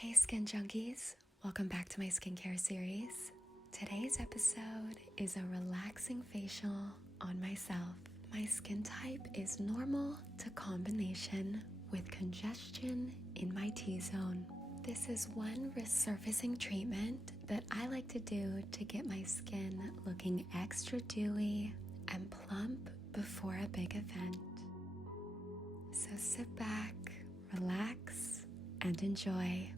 Hey skin junkies, welcome back to my skincare series. Today's episode is a relaxing facial on myself. My skin type is normal to combination with congestion in my T-zone. This is one resurfacing treatment that I like to do to get my skin looking extra dewy and plump before a big event. So sit back, relax, and enjoy.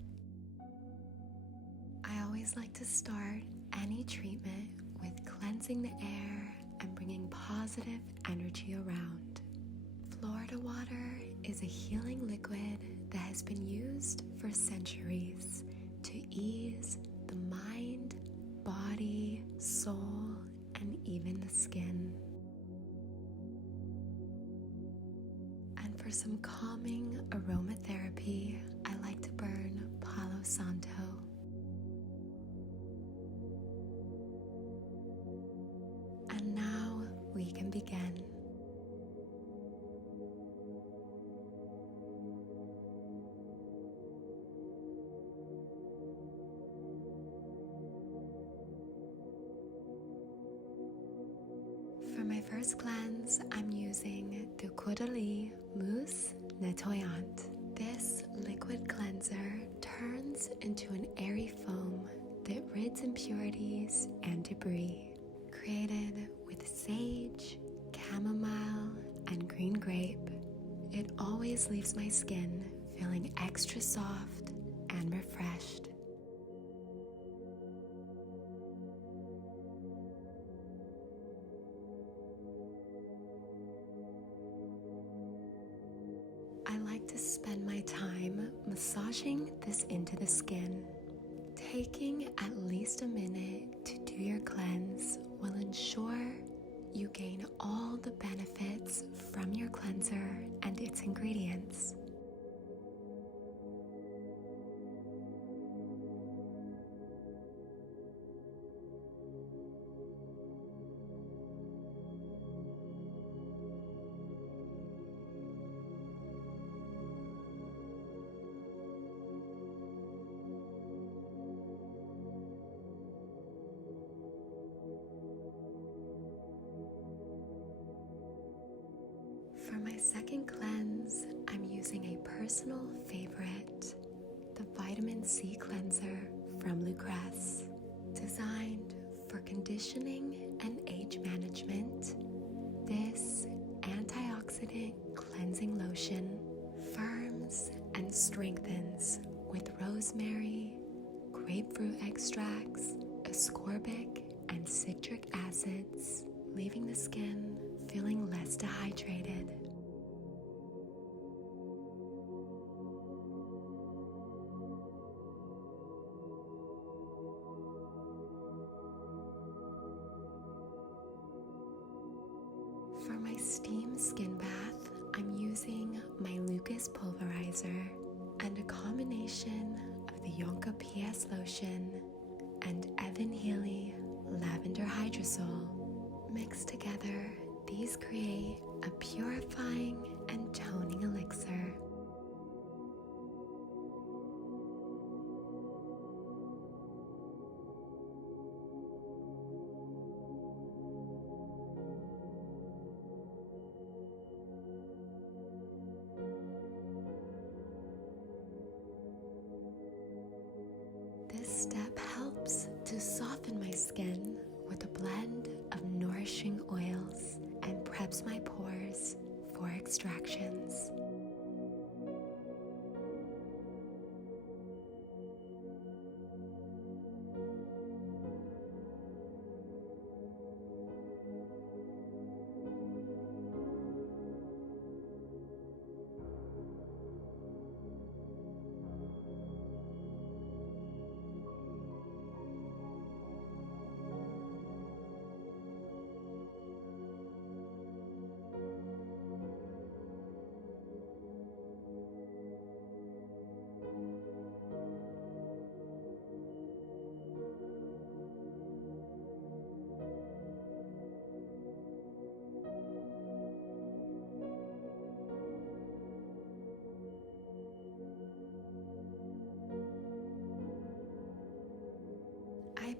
I always like to start any treatment with cleansing the air and bringing positive energy around. Florida water is a healing liquid that has been used for centuries to ease the mind, body, soul, and even the skin. And for some calming aromatherapy, I like to burn Palo Santo. And now we can begin. For my first cleanse, I'm using the Hydrojelly Mousse Nettoyant. This liquid cleanser turns into an airy foam that rids impurities and debris. Created with sage, chamomile, and green grape, it always leaves my skin feeling extra soft and refreshed. I like to spend my time massaging this into the skin. Taking at least a minute to do your cleanse will ensure you gain all the benefits from your cleanser and its ingredients. For my second cleanse, I'm using a personal favorite, the Vitamin C Cleanser from Lucrece. Designed for conditioning and age management, this antioxidant cleansing lotion firms and strengthens with rosemary, grapefruit extracts, ascorbic, and citric acids, leaving the skin feeling less dehydrated. For my steam skin bath, I'm using my Lucas Pulverizer and a combination of the Jadey Ps lotion and Evan Healy Lavender Hydrosol. Mixed together, these create a purifying and toning elixir. This step helps to soften my skin with a blend of nourishing oils and preps my pores for extractions.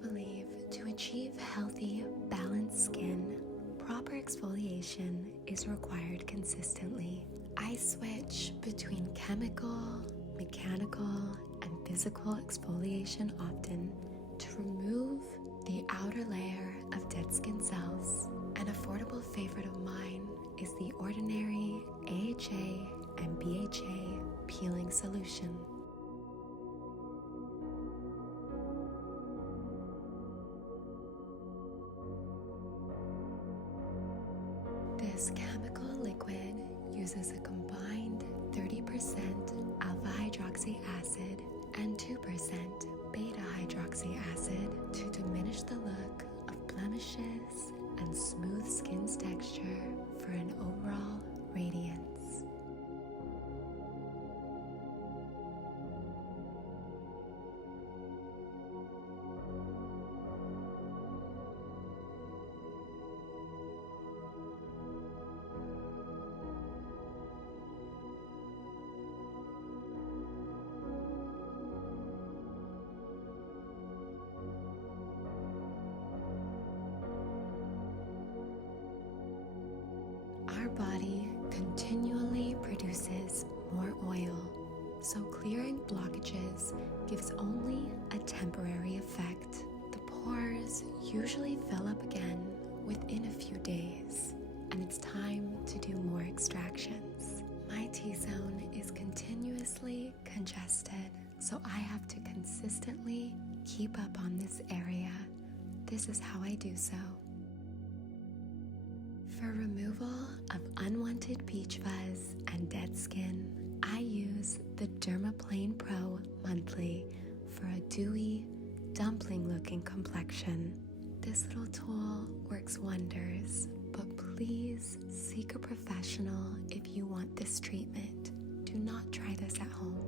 believe to achieve healthy, balanced skin, proper exfoliation is required consistently. I switch between chemical, mechanical, and physical exfoliation often to remove the outer layer of dead skin cells. An affordable favorite of mine is the ordinary AHA and BHA peeling solution. This chemical liquid uses a combined 30% alpha hydroxy acid and 2% beta hydroxy acid to diminish the look of blemishes and smooth skin's texture for an overall radiance. Our body continually produces more oil, so clearing blockages gives only a temporary effect. The pores usually fill up again within a few days, and it's time to do more extractions. My T-zone is continuously congested, so I have to consistently keep up on this area. This is how I do so. For removal of unwanted peach fuzz and dead skin, I use the Dermaplane Pro Monthly for a dewy, dumpling-looking complexion. This little tool works wonders, but please seek a professional if you want this treatment. Do not try this at home.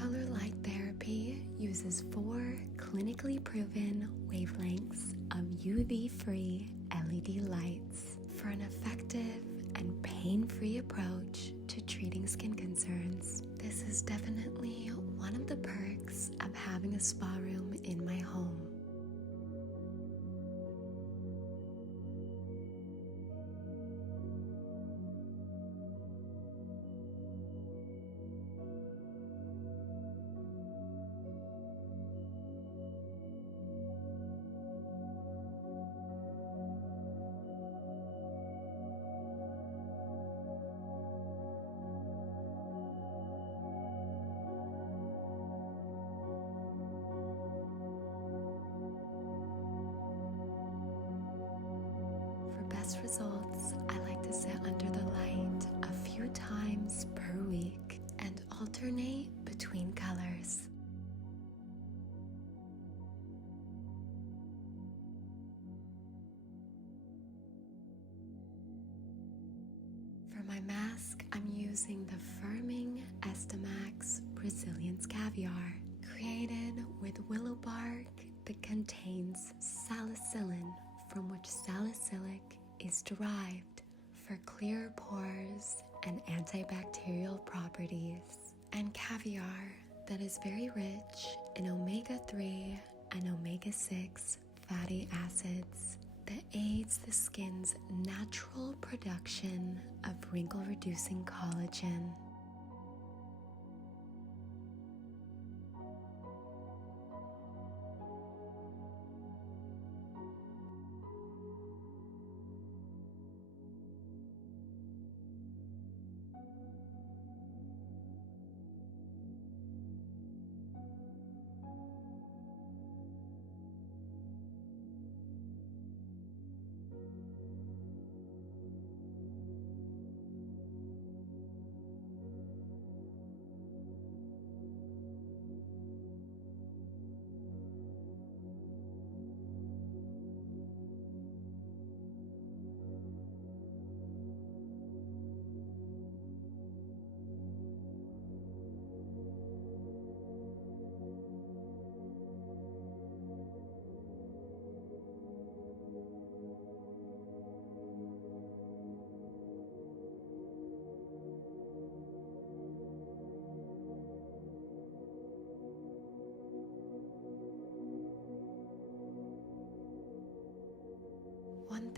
Color light therapy uses 4 clinically proven wavelengths of UV-free LED lights for an effective and pain-free approach to treating skin concerns. This is definitely one of the perks of having a spa room in my home. Best results, I like to sit under the light a few times per week and alternate between colors. For my mask, I'm using the Firming Estamax Brazilian's Caviar, created with willow bark that contains salicylin, from which salicylic is derived for clear pores and antibacterial properties, and caviar that is very rich in omega-3 and omega-6 fatty acids that aids the skin's natural production of wrinkle-reducing collagen.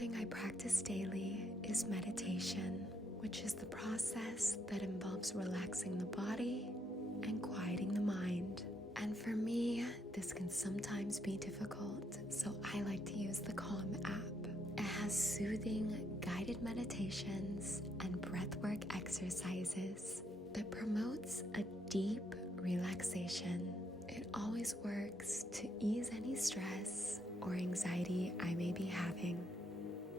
thing I practice daily is meditation, which is the process that involves relaxing the body and quieting the mind. And for me, this can sometimes be difficult, so I like to use the Calm app. It has soothing, guided meditations and breathwork exercises that promotes a deep relaxation. It always works to ease any stress or anxiety I may be having.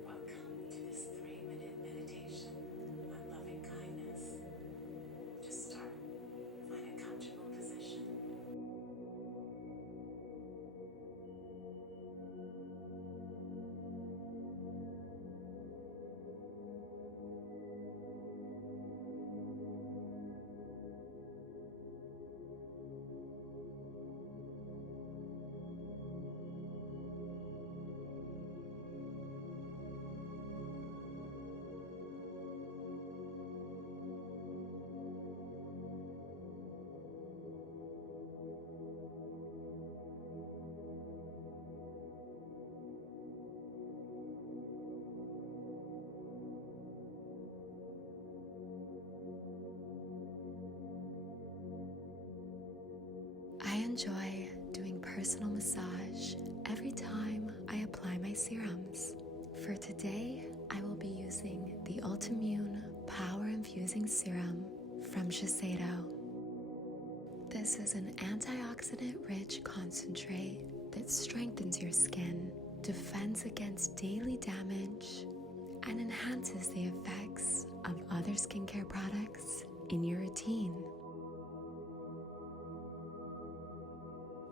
Welcome to this 3-minute meditation on loving kindness. To start, find a comfortable position. I enjoy doing personal massage every time I apply my serums. For today, I will be using the Ultimmune Power Infusing Serum from Shiseido. This is an antioxidant-rich concentrate that strengthens your skin, defends against daily damage, and enhances the effects of other skincare products in your routine.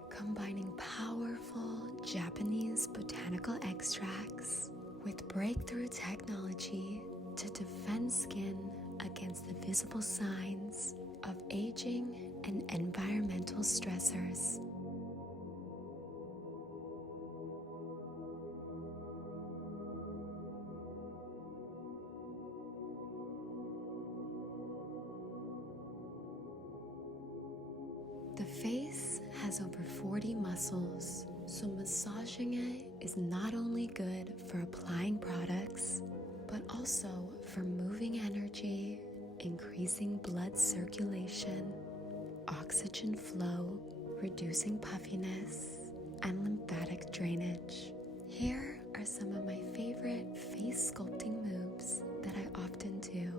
Combining powerful Japanese botanical extracts with breakthrough technology to defend skin against the visible signs of aging and environmental stressors. The face has over 40 muscles, so massaging it is not only good for applying products, but also for moving energy, increasing blood circulation, oxygen flow, reducing puffiness, and lymphatic drainage. Here are some of my favorite face sculpting moves that I often do.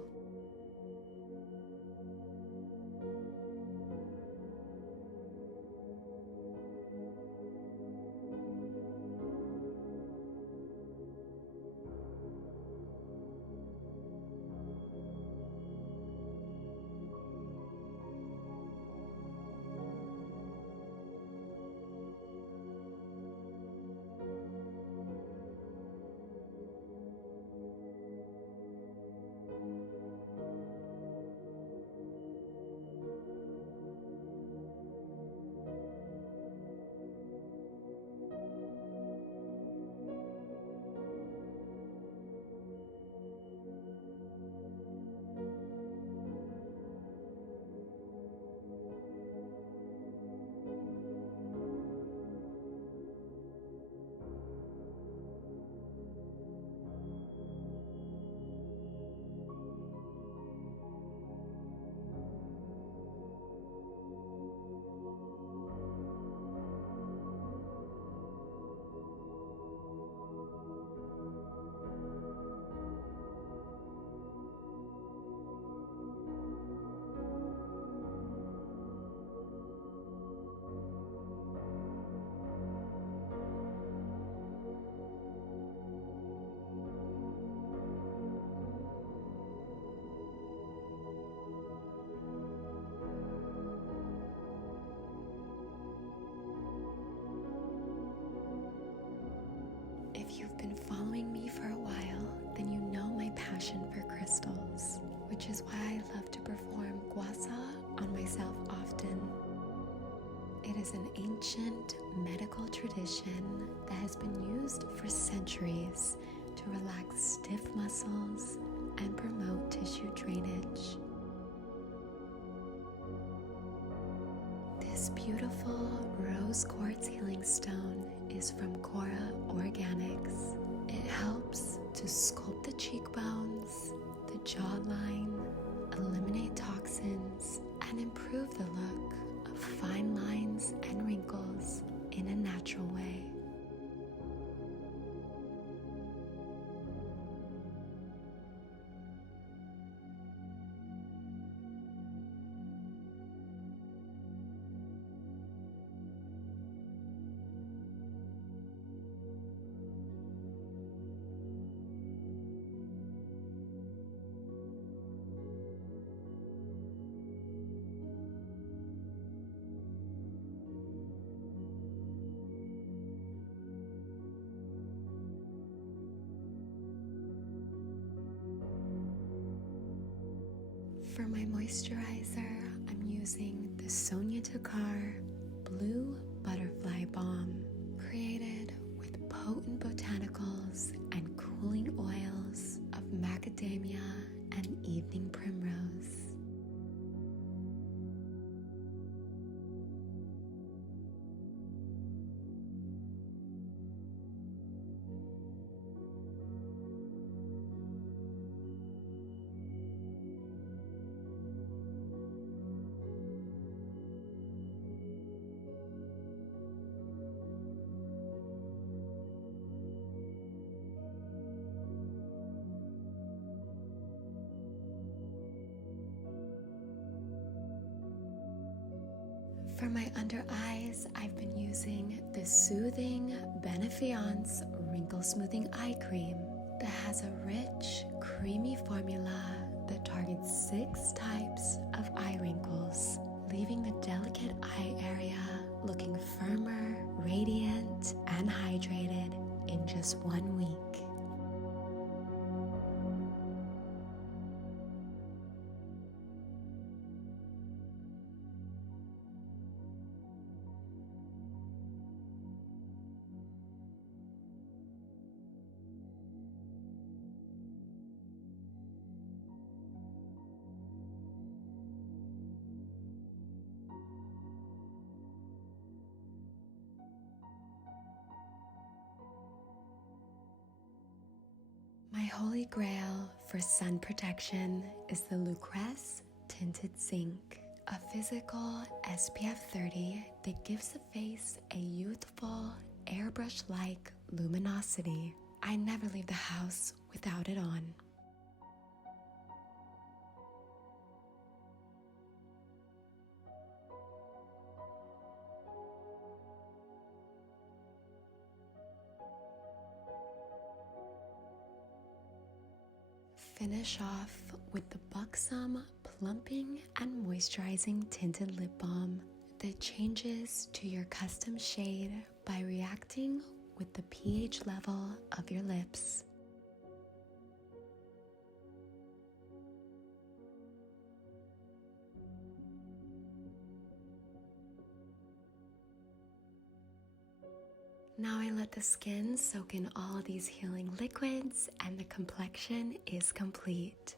If you've been following me for a while, then you know my passion for crystals, which is why I love to perform guasa on myself often. It is an ancient medical tradition that has been used for centuries to relax stiff muscles and promote tissue drainage. This beautiful rose quartz healing stone is from Cora Organics It helps to sculpt the cheekbones, the jawline, eliminate toxins, and improve the look of fine lines and wrinkles in a natural way. For my moisturizer, I'm using the Sonia Takar Blue Butterfly Balm, created with potent botanicals and cooling oils of macadamia and evening primrose. For my under eyes, I've been using the Soothing Benefiance Wrinkle Smoothing Eye Cream that has a rich, creamy formula that targets 6 types of eye wrinkles, leaving the delicate eye area looking firmer, radiant, and hydrated in just 1 week. My holy grail for sun protection is the Lucrece Tinted Zinc, a physical SPF 30 that gives the face a youthful, airbrush-like luminosity. I never leave the house without it on. Finish off with the Buxom Plumping and Moisturizing Tinted Lip Balm that changes to your custom shade by reacting with the pH level of your lips. Now I let the skin soak in all these healing liquids and the complexion is complete.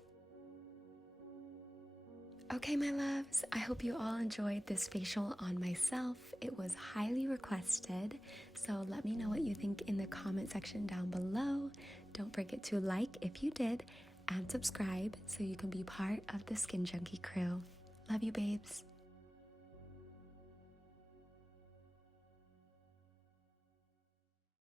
Okay, my loves, I hope you all enjoyed this facial on myself. It was highly requested, so let me know what you think in the comment section down below. Don't forget to like if you did and subscribe so you can be part of the Skin Junkie crew. Love you, babes.